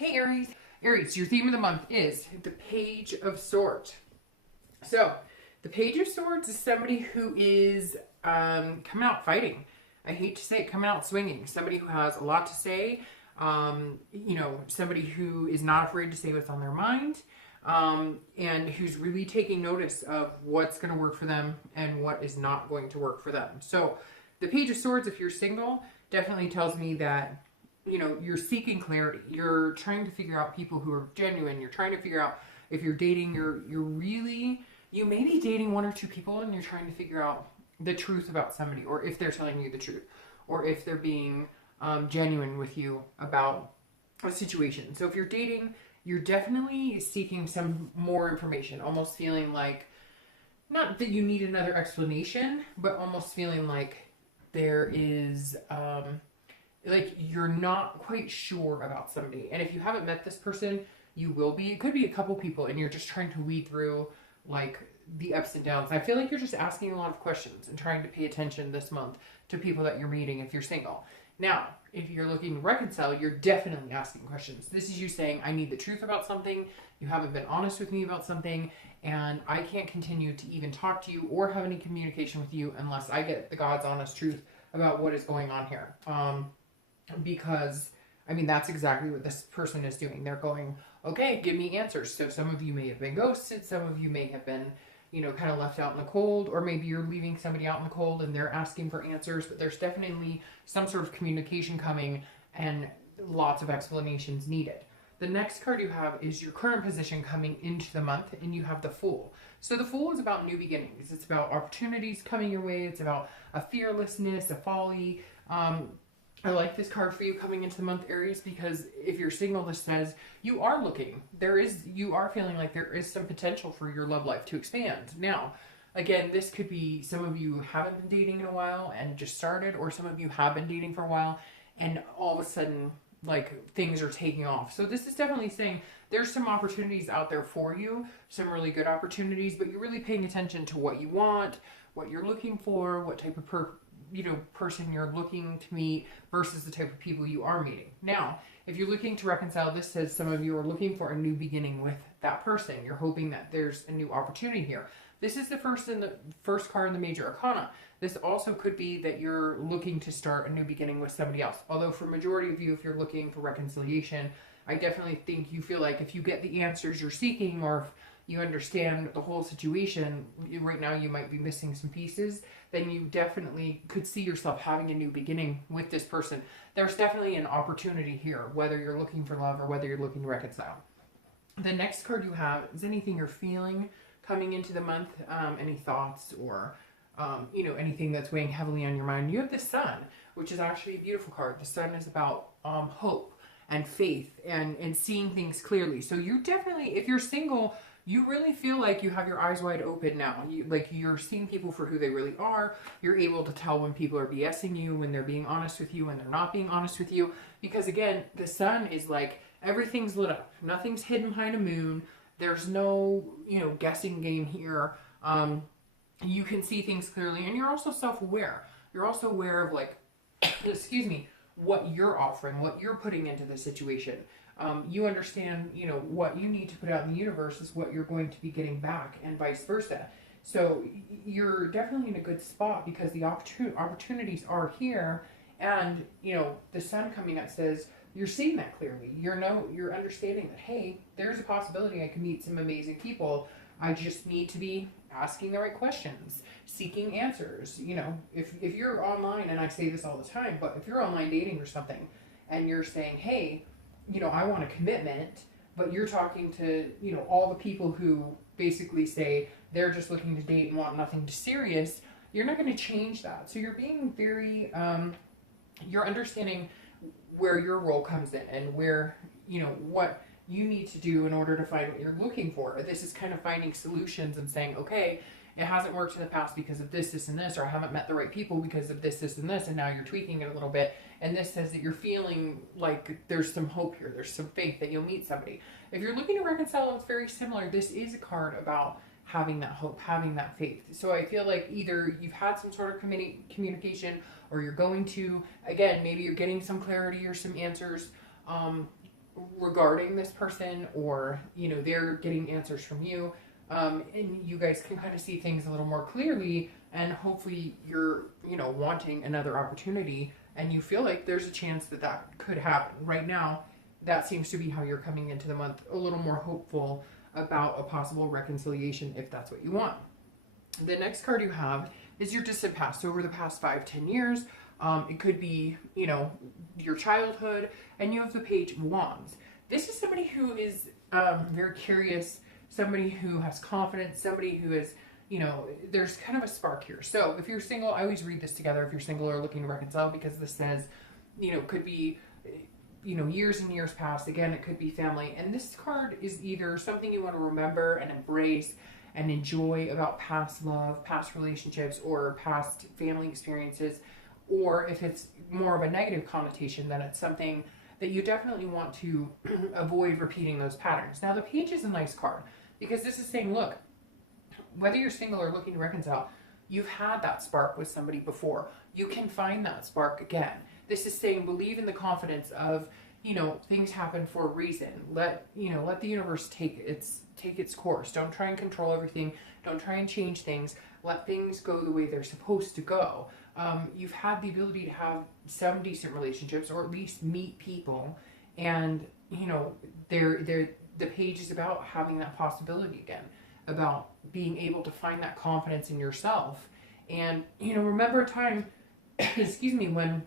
Hey Aries. Aries, your theme of the month is the Page of Swords. So, the Page of Swords is somebody who is coming out fighting. I hate to say it, coming out swinging. Somebody who has a lot to say. Somebody who is not afraid to say what's on their mind. And who's really taking notice of what's going to work for them and what is not going to work for them. So, the Page of Swords, if you're single, definitely tells me that you're seeking clarity. You're trying to figure out people who are genuine. You're trying to figure out if you're dating, you may be dating one or two people and you're trying to figure out the truth about somebody, or if they're telling you the truth, or if they're being genuine with you about a situation. So if you're dating, you're definitely seeking some more information, almost feeling like, not that you need another explanation, but almost feeling like there is, like you're not quite sure about somebody. And if you haven't met this person, you will be. It could be a couple people and you're just trying to weed through like the ups and downs. I feel like you're just asking a lot of questions and trying to pay attention this month to people that you're meeting if you're single. Now, if you're looking to reconcile, you're definitely asking questions. This is you saying, I need the truth about something. You haven't been honest with me about something, and I can't continue to even talk to you or have any communication with you unless I get the God's honest truth about what is going on here. Because that's exactly what this person is doing. They're going, okay, give me answers. So some of you may have been ghosted. Some of you may have been, kind of left out in the cold, or maybe you're leaving somebody out in the cold and they're asking for answers, but there's definitely some sort of communication coming and lots of explanations needed. The next card you have is your current position coming into the month, and you have the Fool. So the Fool is about new beginnings. It's about opportunities coming your way. It's about a fearlessness, a folly. I like this card for you coming into the month, Aries, because if you're single, this says you are looking. You are feeling like there is some potential for your love life to expand. Now, again, this could be some of you haven't been dating in a while and just started, or some of you have been dating for a while and all of a sudden, like, things are taking off. So this is definitely saying there's some opportunities out there for you, some really good opportunities, but you're really paying attention to what you want, what you're looking for, what type of person you're looking to meet versus the type of people you are meeting. Now, if you're looking to reconcile, this says some of you are looking for a new beginning with that person. You're hoping that there's a new opportunity here. This is the first card in the major arcana. This also could be that you're looking to start a new beginning with somebody else. Although for majority of you, if you're looking for reconciliation, I definitely think you feel like if you get the answers you're seeking, or if you understand the whole situation, right now you might be missing some pieces, then you definitely could see yourself having a new beginning with this person. There's definitely an opportunity here, whether you're looking for love or whether you're looking to reconcile. The next card you have is anything you're feeling coming into the month, any thoughts or anything that's weighing heavily on your mind. You have the Sun, which is actually a beautiful card. The Sun is about hope and faith and seeing things clearly. So you definitely, if you're single, you really feel like you have your eyes wide open now. You're seeing people for who they really are. You're able to tell when people are BSing you, when they're being honest with you, when they're not being honest with you. Because again, the Sun is like, everything's lit up. Nothing's hidden behind a moon. There's no, guessing game here. You can see things clearly, and you're also self-aware. You're also aware of excuse me, what you're offering, what you're putting into the situation. You understand, what you need to put out in the universe is what you're going to be getting back, and vice versa. So you're definitely in a good spot because the opportunities are here, and the Sun coming up says you're seeing that clearly. You're understanding that, hey, there's a possibility I can meet some amazing people. I just need to be asking the right questions, seeking answers. If you're online, and I say this all the time, but if you're online dating or something, and you're saying, hey, I want a commitment, but you're talking to, all the people who basically say they're just looking to date and want nothing serious, you're not going to change that. So you're being very, you're understanding where your role comes in and where, what you need to do in order to find what you're looking for. This is kind of finding solutions and saying, okay, it hasn't worked in the past because of this, and this, or I haven't met the right people because of this, and this, and now you're tweaking it a little bit. And this says that you're feeling like there's some hope here. There's some faith that you'll meet somebody. If you're looking to reconcile, it's very similar. This is a card about having that hope, having that faith. So I feel like either you've had some sort of communication, or you're going to, again, maybe you're getting some clarity or some answers. regarding this person, or, you know, they're getting answers from you. And you guys can kind of see things a little more clearly, and hopefully you're, you know, wanting another opportunity, and you feel like there's a chance that that could happen. Right now, that seems to be how you're coming into the month, a little more hopeful about a possible reconciliation if that's what you want. The next card you have is your distant past. So over the past 5-10 years, it could be, you know, your childhood, and you have the Page of Wands. This is somebody who is very curious, somebody who has confidence, somebody who is, you know, there's kind of a spark here. So if you're single, I always read this together if you're single or looking to reconcile, because this says, you know, could be, you know, years and years past. Again, it could be family. And this card is either something you want to remember and embrace and enjoy about past love, past relationships, or past family experiences. Or if it's more of a negative connotation, then it's something that you definitely want to avoid repeating those patterns. Now, the Page is a nice card because this is saying, look, whether you're single or looking to reconcile, you've had that spark with somebody before. You can find that spark again. This is saying, believe in the confidence of, you know, things happen for a reason. Let the universe take its course. Don't try and control everything. Don't try and change things. Let things go the way they're supposed to go. You've had the ability to have some decent relationships, or at least meet people, and, you know, the Page is about having that possibility again, about being able to find that confidence in yourself. And, you know, remember a time, excuse me, when,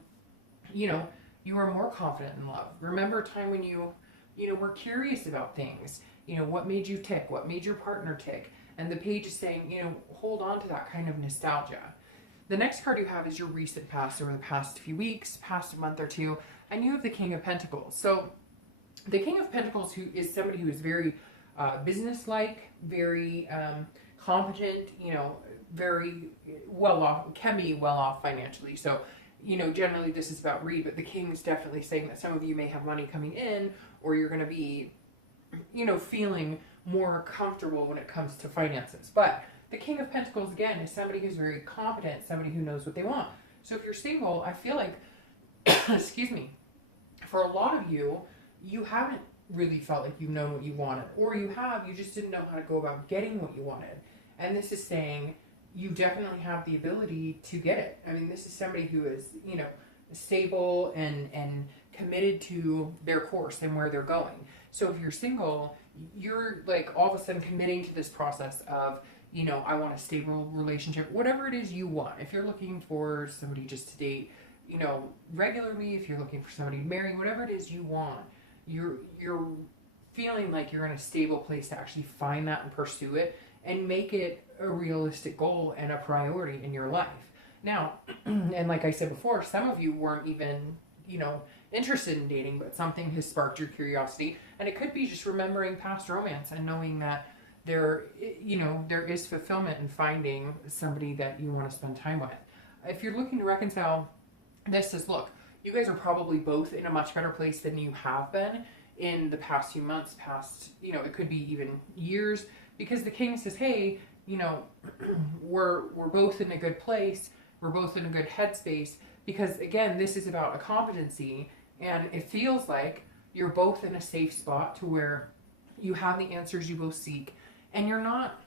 you know, you were more confident in love. Remember a time when you know, were curious about things. You know, what made you tick? What made your partner tick? And the Page is saying, you know, hold on to that kind of nostalgia. The next card you have is your recent past, over the past few weeks, past a month or two, and you have the King of Pentacles. So the King of Pentacles, who is somebody who is very businesslike, very competent, you know, very well off, can be well off financially. So, you know, generally this is about greed, but the King is definitely saying that some of you may have money coming in, or you're going to be, you know, feeling more comfortable when it comes to finances. But the King of Pentacles, again, is somebody who's very competent, somebody who knows what they want. So if you're single, I feel like, excuse me, for a lot of you, you haven't really felt like you've known what you wanted, or you just didn't know how to go about getting what you wanted. And this is saying you definitely have the ability to get it. I mean, this is somebody who is, you know, stable and committed to their course and where they're going. So if you're single, you're like all of a sudden committing to this process of, you know, I want a stable relationship, whatever it is you want. If you're looking for somebody just to date, you know, regularly, if you're looking for somebody to marry, whatever it is you want, you're feeling like you're in a stable place to actually find that and pursue it and make it a realistic goal and a priority in your life. Now, and like I said before, some of you weren't even, you know, interested in dating, but something has sparked your curiosity, and it could be just remembering past romance and knowing that there is fulfillment in finding somebody that you want to spend time with. If you're looking to reconcile, this says, look, you guys are probably both in a much better place than you have been in the past few months, past, you know, it could be even years, because the King says, hey, you know, we're both in a good place, we're both in a good headspace, because again, this is about a competency, and it feels like you're both in a safe spot to where you have the answers you both seek, and you're not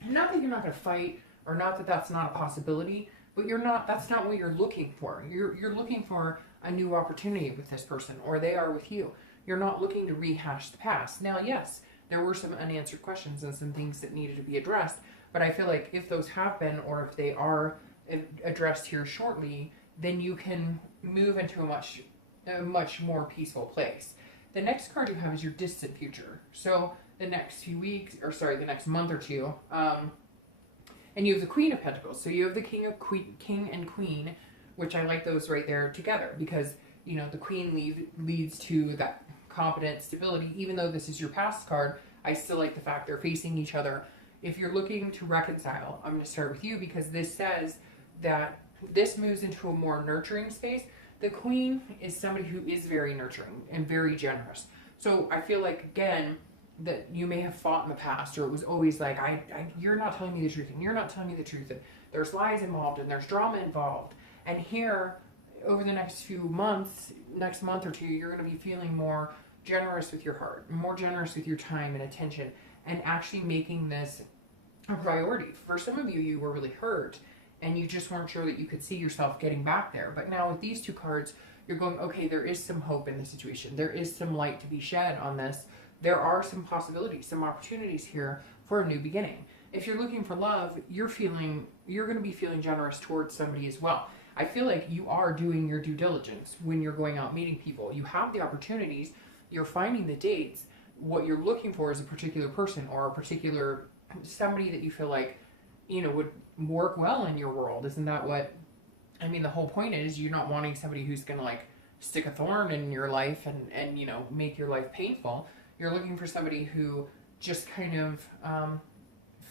that you're not going to fight, or not that that's not a possibility, but that's not what you're looking for. You're looking for a new opportunity with this person, or they are with you. You're not looking to rehash the past. Now, yes, there were some unanswered questions and some things that needed to be addressed, but I feel like if those have been, or if they are addressed here shortly, then you can move into a much more peaceful place. The next card you have is your distant future. So the next few weeks, or sorry, the next month or two, and you have the Queen of Pentacles. So you have the King and Queen, which I like those right there together, because, you know, the Queen leads to that confidence, stability. Even though this is your past card, I still like the fact they're facing each other. If you're looking to reconcile, I'm going to start with you, because this says that this moves into a more nurturing space. The Queen is somebody who is very nurturing and very generous. So I feel like, again, that you may have fought in the past, or it was always like, you're not telling me the truth, and you're not telling me the truth, and there's lies involved, and there's drama involved. And here, over the next few months, next month or two, you're going to be feeling more generous with your heart, more generous with your time and attention, and actually making this a priority. For some of you, you were really hurt and you just weren't sure that you could see yourself getting back there. But now with these two cards, you're going, okay, there is some hope in the situation. There is some light to be shed on this. There are some possibilities, some opportunities here for a new beginning. If you're looking for love, you're going to be feeling generous towards somebody as well. I feel like you are doing your due diligence when you're going out meeting people. You have the opportunities, you're finding the dates. What you're looking for is a particular person or a particular somebody that you feel like, would work well in your world. Isn't that what, I mean, the whole point is you're not wanting somebody who's going to like stick a thorn in your life and make your life painful. You're looking for somebody who just kind of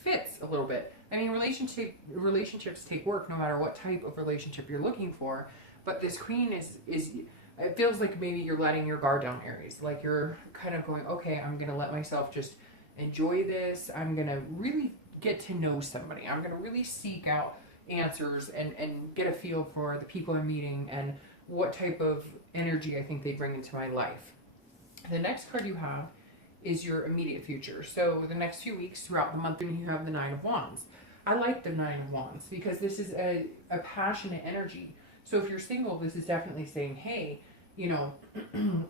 fits a little bit. I mean, relationships take work no matter what type of relationship you're looking for. But this queen is it feels like maybe you're letting your guard down, Aries. Like you're kind of going, okay, I'm going to let myself just enjoy this. I'm going to really get to know somebody. I'm going to really seek out answers and get a feel for the people I'm meeting and what type of energy I think they bring into my life. The next card you have is your immediate future. So the next few weeks throughout the month, you have the Nine of Wands. I like the Nine of Wands because this is a passionate energy. So if you're single, this is definitely saying, hey,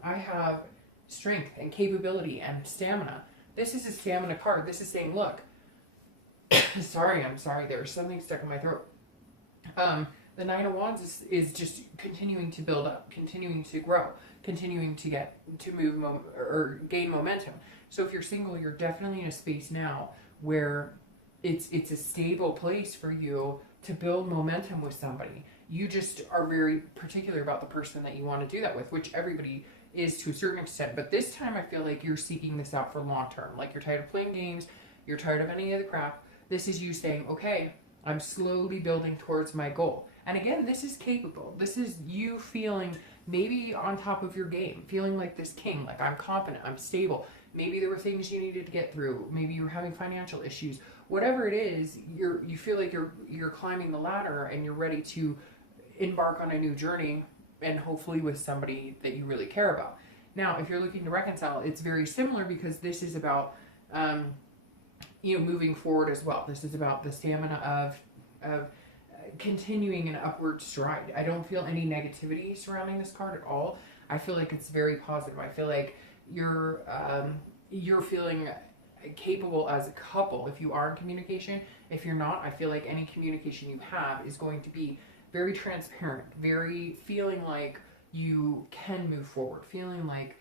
I have strength and capability and stamina. This is a stamina card. This is saying, look, I'm sorry, there's something stuck in my throat. The Nine of Wands is just continuing to build up, continuing to grow, continuing to move or gain momentum. So if you're single, you're definitely in a space now where it's a stable place for you to build momentum with somebody. You just are very particular about the person that you want to do that with, which everybody is to a certain extent. But this time I feel like you're seeking this out for long term. Like you're tired of playing games, you're tired of any of the crap. This is you saying, okay, I'm slowly building towards my goal. And again, this is capable. This is you feeling maybe on top of your game, feeling like this king, like I'm confident, I'm stable. Maybe there were things you needed to get through. Maybe you were having financial issues. Whatever it is, you feel like you're climbing the ladder and you're ready to embark on a new journey, and hopefully with somebody that you really care about. Now, if you're looking to reconcile, it's very similar because this is about moving forward as well. This is about the stamina of continuing an upward stride. I don't feel any negativity surrounding this card at all. I feel like it's very positive. I feel like you're feeling capable as a couple if you are in communication. If you're not, I feel like any communication you have is going to be very transparent, very feeling like you can move forward, feeling like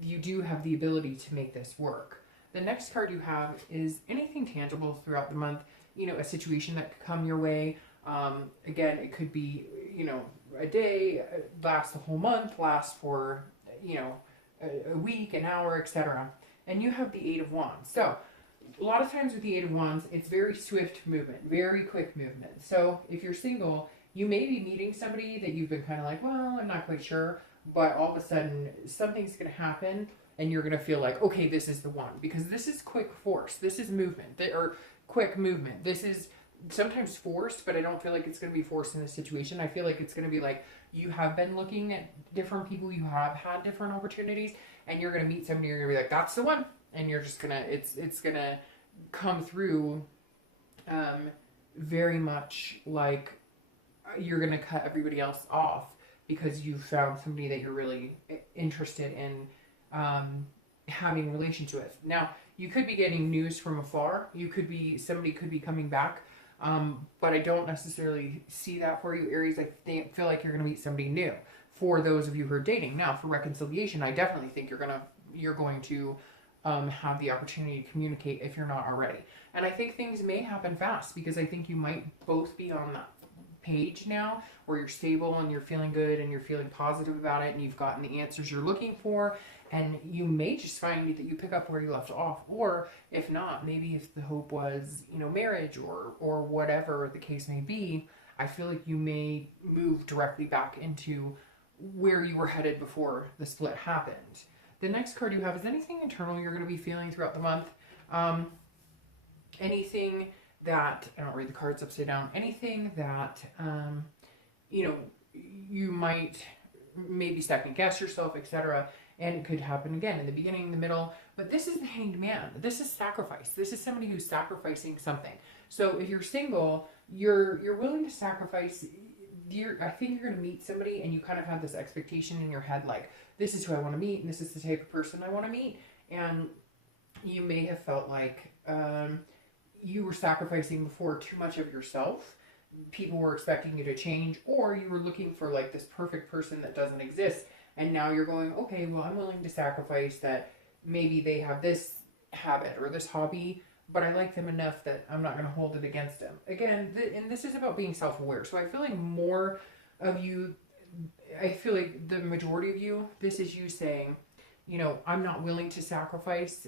you do have the ability to make this work. The next card you have is anything tangible throughout the month, a situation that could come your way. Again, it could be, a day, last the whole month, last for, a week, an hour, etc. And you have the Eight of Wands. So a lot of times with the Eight of Wands, it's very swift movement, very quick movement. So if you're single, you may be meeting somebody that you've been kind of like, well, I'm not quite sure, but all of a sudden something's going to happen and you're going to feel like, okay, this is the one, because this is quick force. This is movement or quick movement. This is sometimes forced, but I don't feel like it's going to be forced in this situation. I feel like it's going to be like you have been looking at different people, you have had different opportunities, and you're going to meet somebody, you're going to be like, that's the one. And you're just going to, it's going to come through very much like you're going to cut everybody else off because you found somebody that you're really interested in having a relationship with. Now, you could be getting news from afar. Somebody could be coming back. But I don't necessarily see that for you, Aries. I feel like you're going to meet somebody new for those of you who are dating. Now, for reconciliation, I definitely think you're going to have the opportunity to communicate if you're not already. And I think things may happen fast because I think you might both be on that page now where you're stable and you're feeling good and you're feeling positive about it and you've gotten the answers you're looking for, and you may just find that you pick up where you left off. Or if not, maybe if the hope was marriage or whatever the case may be, I feel like you may move directly back into where you were headed before the split happened. The next card you have is anything internal you're going to be feeling throughout the month. Anything that, I don't read the cards upside down, anything that, you might maybe second guess yourself, etc. And it could happen again in the beginning, in the middle. But this is the Hanged Man. This is sacrifice. This is somebody who's sacrificing something. So if you're single, you're willing to sacrifice. I think you're going to meet somebody and you kind of have this expectation in your head, like, this is who I want to meet and this is the type of person I want to meet. And you may have felt like you were sacrificing before too much of yourself. People were expecting you to change, or you were looking for like this perfect person that doesn't exist. And now you're going, okay, well, I'm willing to sacrifice that maybe they have this habit or this hobby, but I like them enough that I'm not going to hold it against them. Again, and this is about being self-aware. So I feel like more of you, I feel like the majority of you, this is you saying, you know, I'm not willing to sacrifice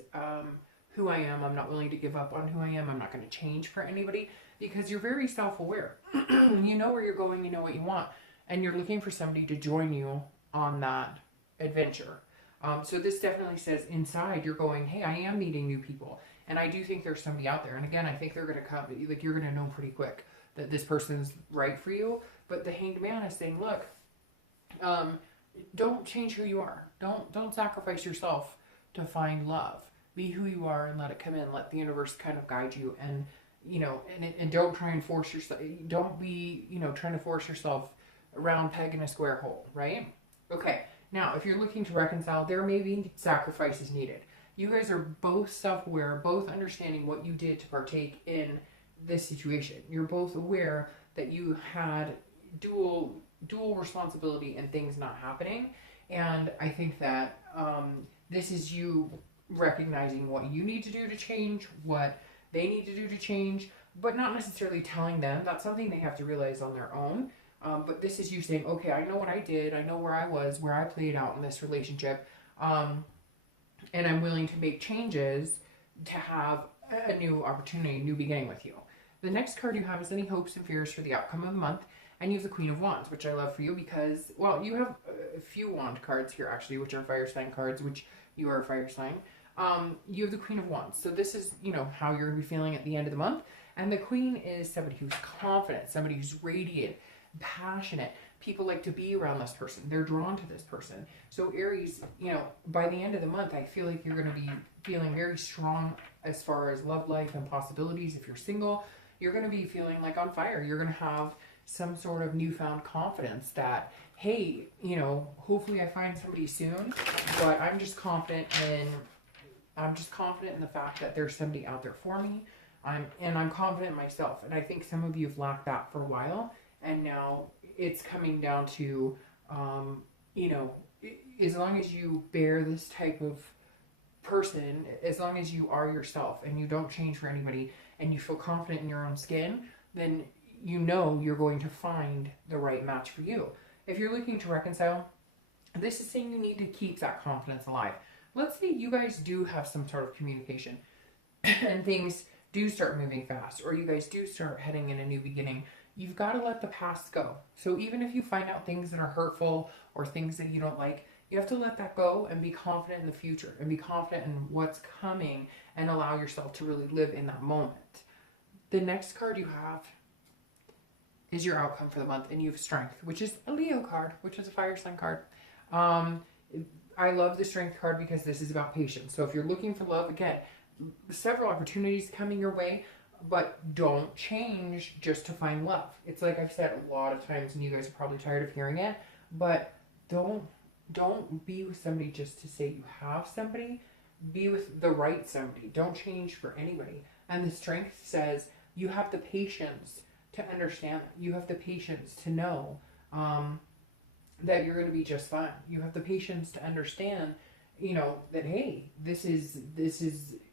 who I am. I'm not willing to give up on who I am. I'm not going to change for anybody, because you're very self-aware. You know where you're going, you know what you want, and you're looking for somebody to join you on that adventure. So this definitely says inside you're going, hey, I am meeting new people. And I do think there's somebody out there. And again, I think they're going to come, like you're going to know pretty quick that this person's right for you. But the Hanged Man is saying, look, don't change who you are. Don't sacrifice yourself to find love. Be who you are and let it come in. Let the universe kind of guide you. And, you know, and don't try and force yourself. Don't be, you know, trying to force yourself a round peg in a square hole, right? Okay. Now, if you're looking to reconcile, there may be sacrifices needed. You guys are both self-aware, both understanding what you did to partake in this situation. You're both aware that you had dual responsibility and things not happening. And I think that this is you recognizing what you need to do to change, what they need to do to change, but not necessarily telling them. That's something they have to realize on their own. But this is you saying, okay, I know what I did. I know where I was, where I played out in this relationship. And I'm willing to make changes to have a new opportunity, a new beginning with you. The next card you have is any hopes and fears for the outcome of the month. And you have the Queen of Wands, which I love for you because, well, you have a few wand cards here, actually, which are fire sign cards, which you are a fire sign. You have the Queen of Wands. So this is, you know, how you're going to be feeling at the end of the month. And the Queen is somebody who's confident, somebody who's radiant, passionate. People like to be around this person. They're drawn to this person. So Aries, you know, by the end of the month, I feel like you're going to be feeling very strong as far as love life and possibilities. If you're single, you're going to be feeling like on fire. You're going to have some sort of newfound confidence that, hey, you know, hopefully I find somebody soon, but I'm just confident in the fact that there's somebody out there for me. I'm confident in myself. And I think some of you have lacked that for a while. And now it's coming down to, you know, as long as you bear this type of person, as long as you are yourself and you don't change for anybody and you feel confident in your own skin, then you know you're going to find the right match for you. If you're looking to reconcile, this is saying you need to keep that confidence alive. Let's say you guys do have some sort of communication and things do start moving fast, or you guys do start heading in a new beginning. You've got to let the past go. So even if you find out things that are hurtful or things that you don't like, you have to let that go and be confident in the future and be confident in what's coming and allow yourself to really live in that moment. The next card you have is your outcome for the month, and you have Strength, which is a Leo card, which is a fire sign card. I love the Strength card because this is about patience. So if you're looking for love, again, several opportunities coming your way, but don't change just to find love. It's like I've said a lot of times, and you guys are probably tired of hearing it, but don't be with somebody just to say you have somebody. Be with the right somebody. Don't change for anybody. And the Strength says you have the patience to understand. You have the patience to know that you're going to be just fine. You have the patience to understand, you know, that, hey,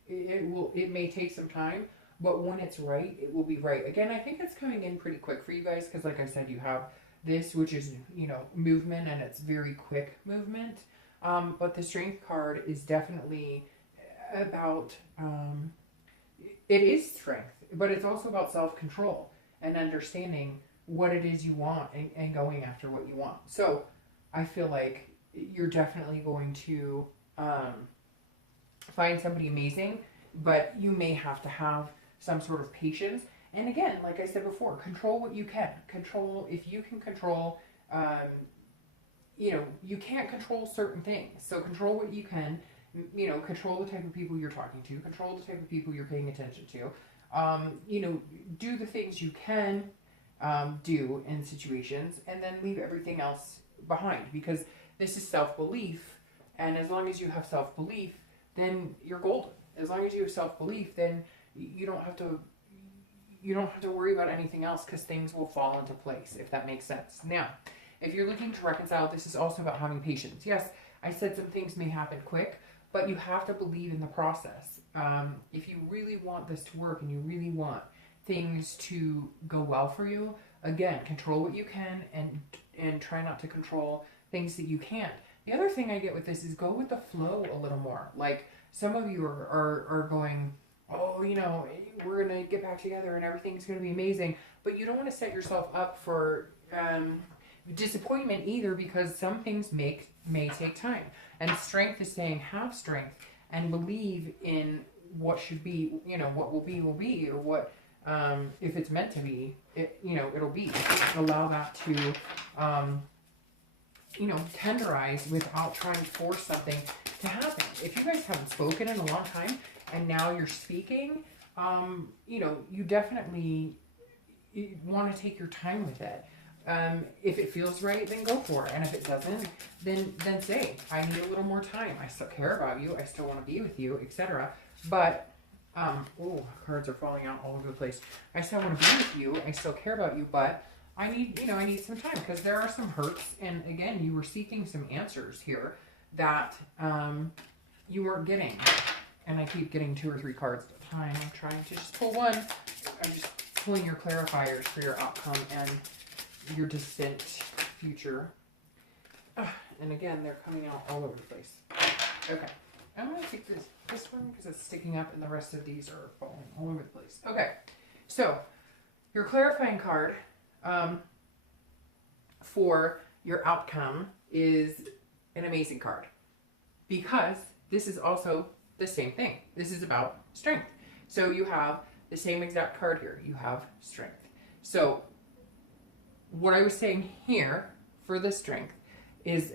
it may take some time, but when it's right, it will be right. Again, I think it's coming in pretty quick for you guys because, like I said, you have this, which is, you know, movement, and it's very quick movement. But the Strength card is definitely about, it is strength, but it's also about self-control and understanding what it is you want and going after what you want. So I feel like you're definitely going to find somebody amazing, but you may have to have some sort of patience. And again, like I said before, control what you can. Control, if you can control, you know, you can't control certain things. So control what you can, you know, control the type of people you're talking to, control the type of people you're paying attention to. You know, do the things you can do in situations, and then leave everything else behind, because this is self-belief. And as long as you have self-belief, then you're golden. As long as you have self-belief, then you don't have to worry about anything else, because things will fall into place, if that makes sense. Now, if you're looking to reconcile, this is also about having patience. Yes, I said some things may happen quick, but you have to believe in the process. If you really want this to work and you really want things to go well for you, again, control what you can, and try not to control things that you can't. The other thing I get with this is go with the flow a little more. Like, some of you are going, oh, you know, we're going to get back together and everything's going to be amazing. But you don't want to set yourself up for disappointment either, because some things may take time. And strength is saying have strength and believe in what should be, you know, what will be, or what, if it's meant to be, you know, it'll be. Allow that to, you know, tenderize without trying to force something to happen. If you guys haven't spoken in a long time and now you're speaking, you know, you definitely want to take your time with it. If it feels right, then go for it. And if it doesn't, then say, I need a little more time. I still care about you. I still want to be with you, etc. But, oh, cards are falling out all over the place. I still want to be with you. I still care about you, but I need, you know, I need some time, because there are some hurts. And again, you were seeking some answers here that, you weren't getting. And I keep getting 2 or 3 cards at a time. I'm trying to just pull one. I'm just pulling your clarifiers for your outcome and your distant future. And again, they're coming out all over the place. Okay. I'm going to take this one because it's sticking up, and the rest of these are falling all over the place. Okay. So, your clarifying card for your outcome is an amazing card, because this is also the same thing. This is about strength. So you have the same exact card here. You have strength. So what I was saying here for the strength is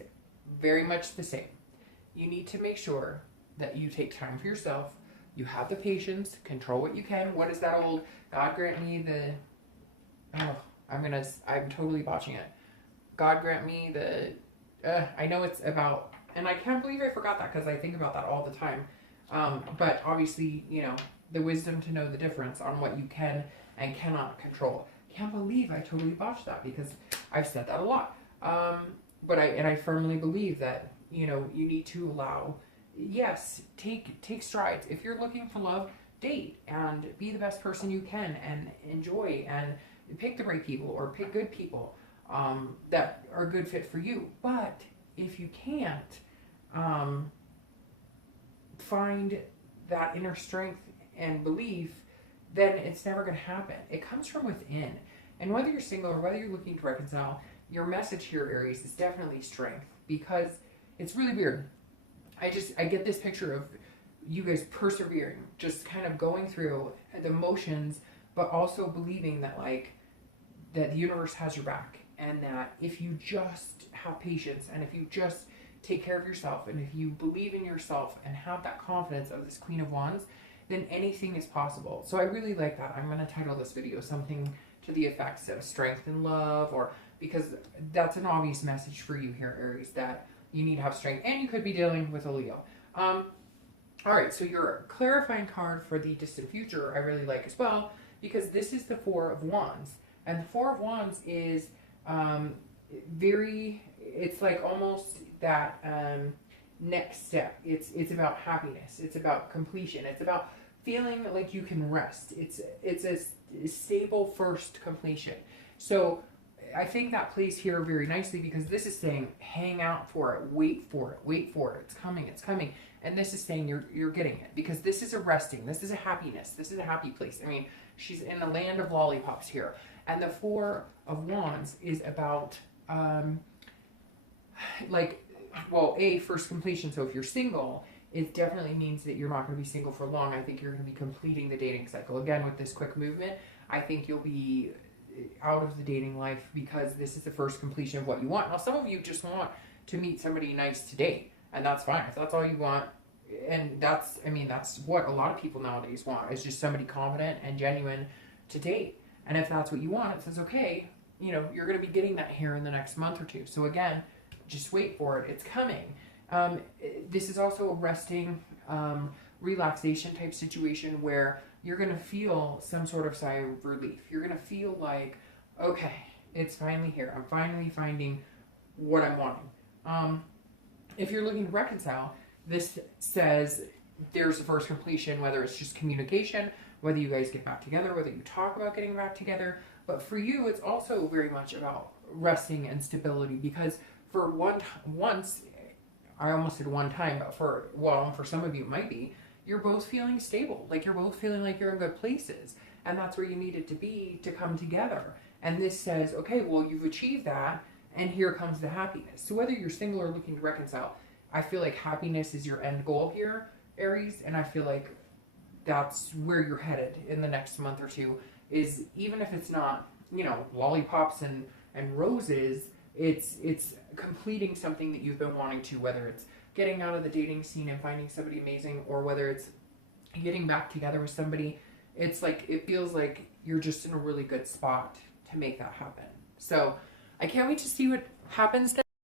very much the same. You need to make sure that you take time for yourself. You have the patience, control what you can. What is that old, God grant me the, oh, I'm totally botching it. God grant me the, I know it's about, and I can't believe I forgot that, because I think about that all the time. But obviously, you know, the wisdom to know the difference on what you can and cannot control. Can't believe I totally botched that, because I've said that a lot. But I firmly believe that, you know, you need to allow, yes, take strides. If you're looking for love, date and be the best person you can, and enjoy, and pick the right people, or pick good people that are a good fit for you. But if you can't find that inner strength and belief, then it's never going to happen. It comes from within. And whether you're single or whether you're looking to reconcile, your message here, Aries, is definitely strength, because it's really weird. I get this picture of you guys persevering, just kind of going through the motions, but also believing that, like, that the universe has your back, and that if you just have patience, and if you just take care of yourself, and if you believe in yourself and have that confidence of this Queen of Wands, then anything is possible. So I really like that. I'm going to title this video something to the effects of strength and love, or because that's an obvious message for you here, Aries, that you need to have strength, and you could be dealing with a Leo. All right, so your clarifying card for the distant future I really like as well, because this is the 4 of Wands, and the 4 of Wands is it's like almost that next step. It's about happiness. It's about completion. It's about feeling like you can rest. It's a stable first completion. So I think that plays here very nicely, because this is saying hang out for it, wait for it, it's coming. And this is saying you're getting it, because this is a resting, this is a happiness, this is a happy place. I mean, she's in the land of lollipops here. And the 4 of Wands is about first completion. So if you're single, it definitely means that you're not going to be single for long. I think you're going to be completing the dating cycle. Again, with this quick movement, I think you'll be out of the dating life, because this is the first completion of what you want. Now, some of you just want to meet somebody nice to date. And that's fine. If that's all you want, and that's, I mean, that's what a lot of people nowadays want, is just somebody confident and genuine to date. And if that's what you want, it says, okay, you know, you're going to be getting that here in the next month or two. So again, just wait for it. It's coming. This is also a resting, relaxation type situation where you're going to feel some sort of sigh of relief. You're going to feel like, okay, it's finally here. I'm finally finding what I'm wanting. If you're looking to reconcile, this says there's a first completion, whether it's just communication, whether you guys get back together, whether you talk about getting back together. But for you, it's also very much about resting and stability, because for once, I almost said one time, but for some of you it might be, you're both feeling stable. Like you're both feeling like you're in good places. And that's where you need it to be to come together. And this says, okay, well, you've achieved that, and here comes the happiness. So whether you're single or looking to reconcile, I feel like happiness is your end goal here, Aries, and I feel like that's where you're headed in the next month or two, is even if it's not, you know, lollipops and roses, it's completing something that you've been wanting to, whether it's getting out of the dating scene and finding somebody amazing, or whether it's getting back together with somebody. It's like, it feels like you're just in a really good spot to make that happen. So I can't wait to see what happens next.